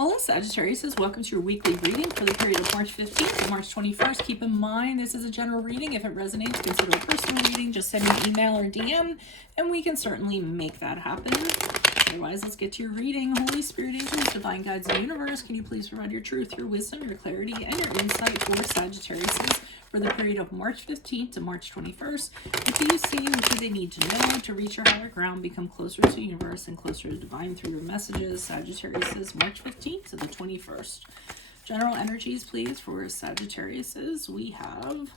Hello, Sagittarius. Welcome to your weekly reading for the period of March 15th to March 21st. Keep in mind, this is a general reading. If it resonates, consider a personal reading. Just send me an email or DM, and we can certainly make that happen. Otherwise, let's get to your reading. Holy Spirit, angels, divine guides, and universe, can you please provide your truth, your wisdom, your clarity, and your insight for Sagittarius for the period of March 15th to March 21st? What do you see? What do they need to know to reach your higher ground, become closer to the universe and closer to divine through your messages? Sagittarius, March 15th to the 21st. General energies, please, for Sagittarius. We have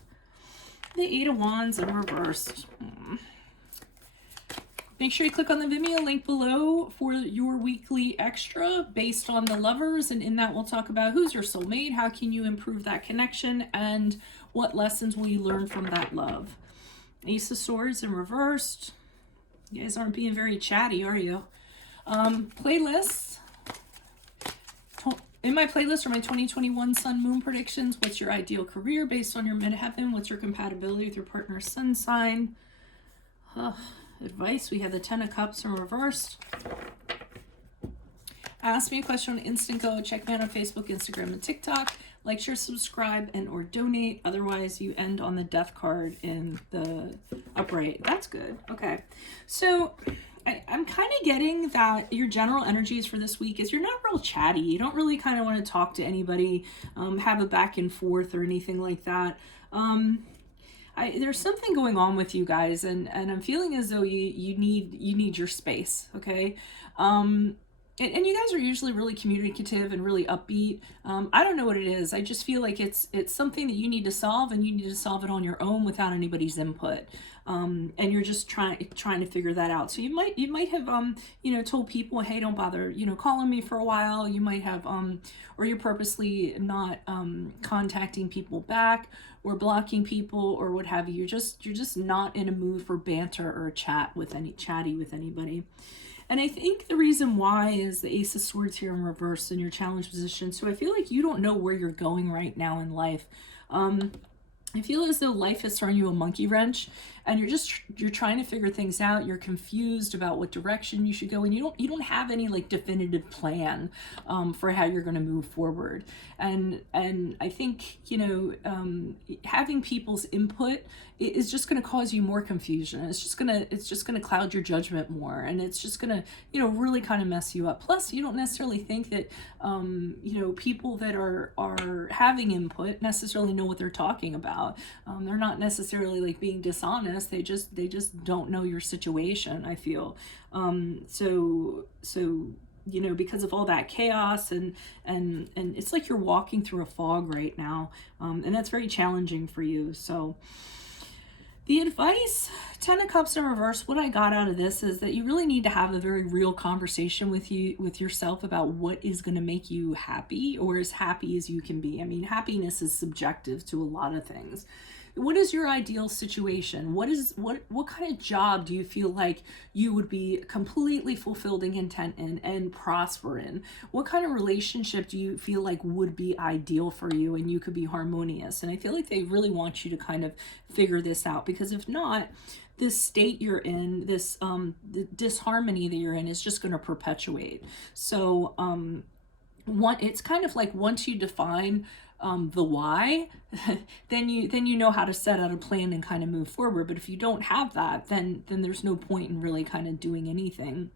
the Eight of Wands in reversed. Make sure you click on the Vimeo link below for your weekly extra based on the lovers. And in that, we'll talk about who's your soulmate, how can you improve that connection, and what lessons will you learn from that love. Ace of Swords in reversed. You guys aren't being very chatty, are you? Playlists. In my playlist are my 2021 Sun Moon predictions. What's your ideal career based on your midheaven? What's your compatibility with your partner's sun sign? Advice, we have the Ten of Cups in reversed. Ask me a question on Instant Go. Check me out on Facebook, Instagram, and TikTok. Like, share, subscribe, and or donate. Otherwise, you end on the death card in the upright. That's good. Okay. So I'm kind of getting that your general energies for this week is you're not real chatty. You don't really kind of want to talk to anybody, have a back and forth or anything like that. There's something going on with you guys, and I'm feeling as though you need your space, okay? And you guys are usually really communicative and really upbeat. I don't know what it is. I just feel like it's something that you need to solve, and you need to solve it on your own without anybody's input. And you're just trying to figure that out. So you might have told people, hey, don't bother calling me for a while. You might have or you're purposely not contacting people back or blocking people or what have you. You're just not in a mood for banter or chatty with anybody. And I think the reason why is the Ace of Swords here in reverse in your challenge position. So I feel like you don't know where you're going right now in life. I feel as though life has thrown you a monkey wrench, and you're trying to figure things out. You're confused about what direction you should go, and you don't have any like definitive plan for how you're going to move forward. And I think having people's input is just going to cause you more confusion. It's just going to cloud your judgment more, and it's just going to really kind of mess you up. Plus, you don't necessarily think that people that are having input necessarily know what they're talking about. They're not necessarily like being dishonest. They just don't know your situation, I feel. So because of all that chaos and it's like you're walking through a fog right now. And that's very challenging for you. So the advice, Ten of Cups in reverse, what I got out of this is that you really need to have a very real conversation with yourself about what is going to make you happy, or as happy as you can be. I mean, happiness is subjective to a lot of things. What is your ideal situation? What kind of job do you feel like you would be completely fulfilled and content in and prosper in? What kind of relationship do you feel like would be ideal for you and you could be harmonious? And I feel like they really want you to kind of figure this out, because if not, this state you're in, this the disharmony that you're in is just going to perpetuate. So it's kind of like once you define the why, then you know how to set out a plan and kind of move forward. But if you don't have that, then there's no point in really kind of doing anything.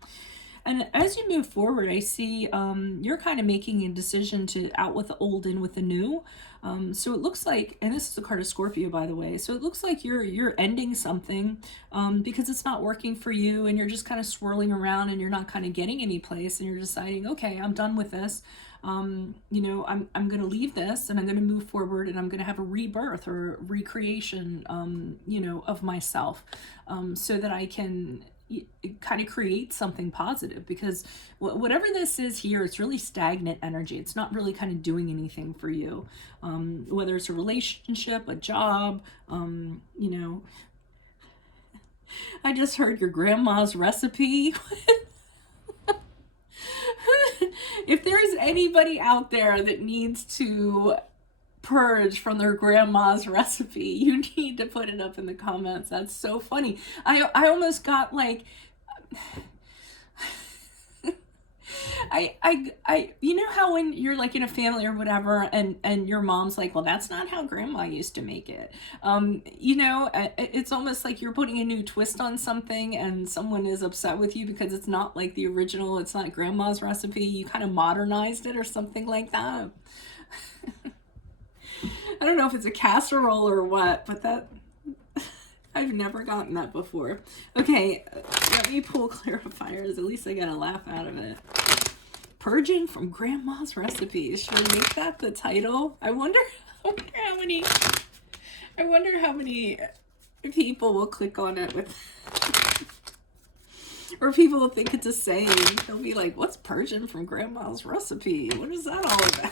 And as you move forward, I see you're kind of making a decision to out with the old, in with the new. So it looks like, and this is the card of Scorpio, by the way, so it looks like you're ending something because it's not working for you, and you're just kind of swirling around and you're not kind of getting any place, and you're deciding, okay, I'm done with this. I'm going to leave this, and I'm going to move forward, and I'm going to have a rebirth or recreation, of myself, so that I can kind of create something positive, because whatever this is here, it's really stagnant energy. It's not really kind of doing anything for you, whether it's a relationship, a job, I just heard your grandma's recipe. If there's anybody out there that needs to purge from their grandma's recipe, you need to put it up in the comments. That's so funny. I almost got like you know how when you're like in a family or whatever, and your mom's like, well, that's not how grandma used to make it. You know, it's almost like you're putting a new twist on something, and someone is upset with you because it's not like the original, it's not grandma's recipe. You kind of modernized it or something like that. I don't know if it's a casserole or what, but that, I've never gotten that before. Okay, let me pull clarifiers. At least I got a laugh out of it. Purging from grandma's recipes. Should I make that the title? I wonder how many people will click on it with, or people will think it's a saying. They'll be like, what's purging from grandma's recipe? What is that all about?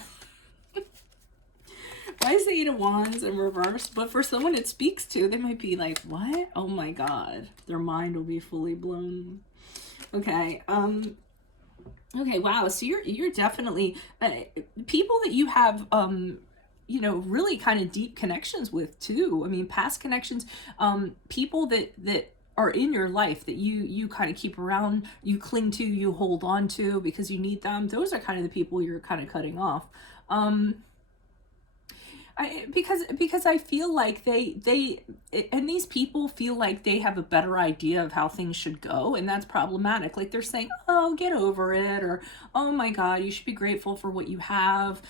Why is the Eight of Wands in reverse? But for someone it speaks to, they might be like, what? Oh my God. Their mind will be fully blown. Okay. Okay, wow. So you're definitely people that you have you know, really kind of deep connections with too. I mean, past connections, people that are in your life that you kind of keep around, you cling to, you hold on to because you need them. Those are kind of the people you're kind of cutting off. Because I feel like and these people feel like they have a better idea of how things should go, and that's problematic. Like they're saying, oh, get over it, or oh my God, you should be grateful for what you have.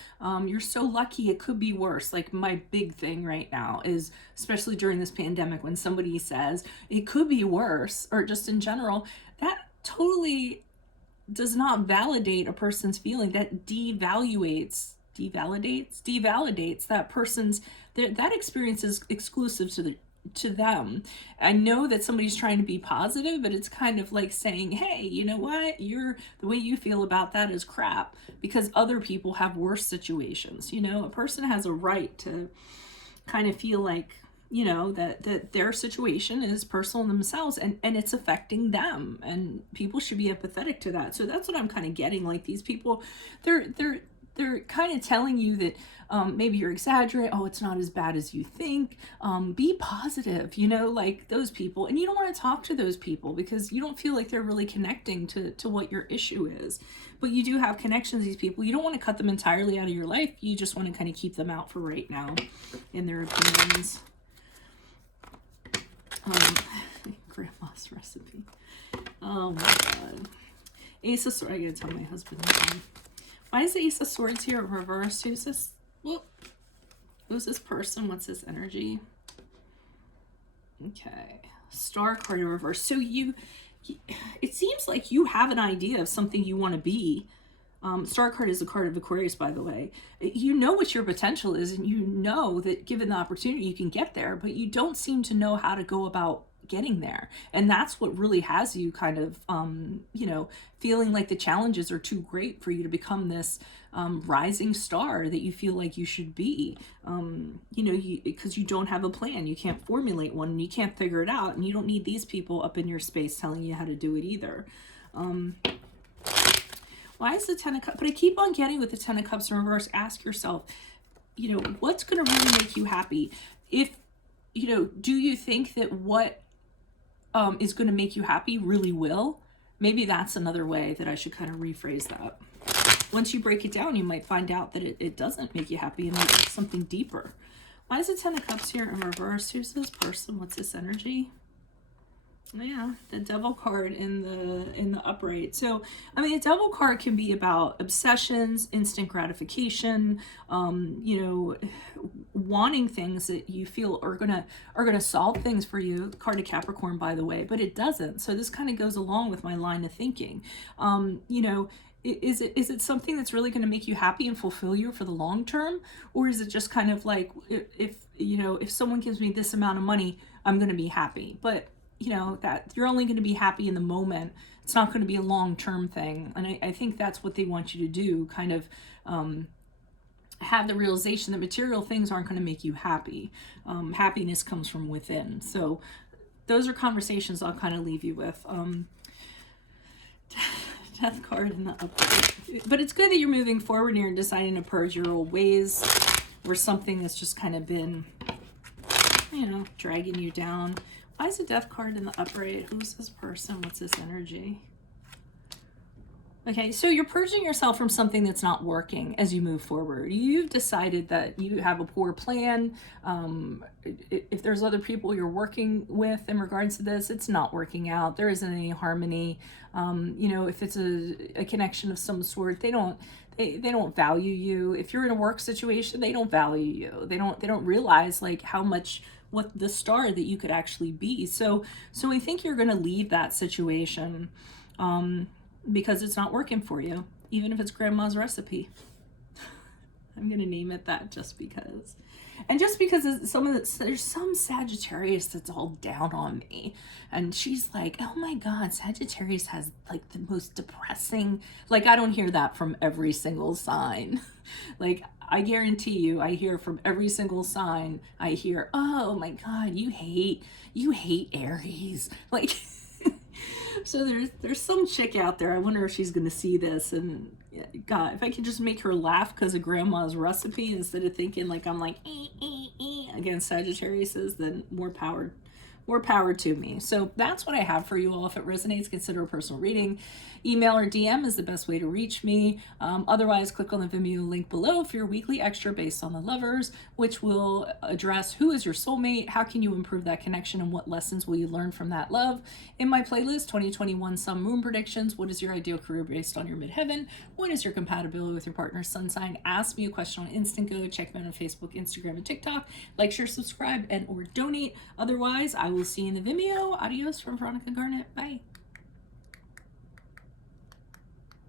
You're so lucky, it could be worse. Like my big thing right now is, especially during this pandemic, when somebody says it could be worse, or just in general, that totally does not validate a person's feeling. That devalidates that person's, that experience is exclusive to them. I know that somebody's trying to be positive, but it's kind of like saying, hey, you know what, the way you feel about that is crap because other people have worse situations. You know, a person has a right to kind of feel like, you know, that their situation is personal themselves, and it's affecting them, and people should be empathetic to that. So that's what I'm kind of getting. Like these people, they're kind of telling you that maybe you're exaggerating. Oh, it's not as bad as you think. Be positive, you know, like those people. And you don't want to talk to those people because you don't feel like they're really connecting to what your issue is. But you do have connections with these people. You don't want to cut them entirely out of your life. You just want to kind of keep them out for right now in their opinions. Grandma's recipe. Oh my God. Ace of Swords. I gotta tell my husband that. Why is the Ace of Swords here in reverse? Who's this? Well, who's this person? What's this energy? Okay. Star card in reverse. So it seems like you have an idea of something you want to be. Star card is a card of Aquarius, by the way. You know what your potential is, and you know that given the opportunity, you can get there, but you don't seem to know how to go about getting there. And that's what really has you kind of, you know, feeling like the challenges are too great for you to become this rising star that you feel like you should be. You know, because you don't have a plan, you can't formulate one, and you can't figure it out, and you don't need these people up in your space telling you how to do it either. Why is the Ten of Cups? But I keep on getting with the Ten of Cups in reverse. Ask yourself, you know, what's going to really make you happy? If, you know, do you think that what is going to make you happy really will? Maybe that's another way that I should kind of rephrase that. Once you break it down, you might find out that it doesn't make you happy and it's something deeper. Why is the Ten of Cups here in reverse? Who's this person? What's this energy? Yeah, the Devil card in the upright. So, I mean, the Devil card can be about obsessions, instant gratification, you know, wanting things that you feel are gonna solve things for you. The card of Capricorn, by the way, but it doesn't. So this kind of goes along with my line of thinking. You know, is it something that's really going to make you happy and fulfill you for the long term, or is it just kind of like, if you know, if someone gives me this amount of money, I'm going to be happy, but you know, that you're only going to be happy in the moment. It's not going to be a long-term thing. And I think that's what they want you to do, kind of have the realization that material things aren't going to make you happy. Happiness comes from within. So those are conversations I'll kind of leave you with. Death card in the upright. But it's good that you're moving forward and you're deciding to purge your old ways, or something that's just kind of been, you know, dragging you down. Why is the Death card in the upright? Who's this person? What's this energy? Okay, so you're purging yourself from something that's not working as you move forward. You've decided that you have a poor plan. If there's other people you're working with in regards to this, it's not working out. There isn't any harmony. You know, if it's a connection of some sort, they don't value you. If you're in a work situation, they don't value you. They don't realize like how much what the star that you could actually be. So I think you're going to leave that situation. Because it's not working for you, even if it's grandma's recipe. I'm gonna name it that just because. And just because there's some Sagittarius that's all down on me. And she's like, oh my God, Sagittarius has like the most depressing, like I don't hear that from every single sign. Like I guarantee you, I hear from every single sign, I hear, oh my God, you hate Aries. Like, so there's some chick out there. I wonder if she's gonna see this, and God, if I could just make her laugh because of grandma's recipe instead of thinking like I'm like against Sagittarius's, then more power to me. So that's what I have for you all. If it resonates, consider a personal reading. Email or DM is the best way to reach me. Otherwise, click on the Vimeo link below for your weekly extra based on the lovers, which will address who is your soulmate, how can you improve that connection, and what lessons will you learn from that love. In my playlist, 2021 Sun Moon Predictions, what is your ideal career based on your midheaven? What is your compatibility with your partner's sun sign? Ask me a question on Instant Go. Check me out on Facebook, Instagram, and TikTok. Like, share, subscribe, and or donate. Otherwise, I will see you in the Vimeo. Adios from Veronica Garnet. Bye.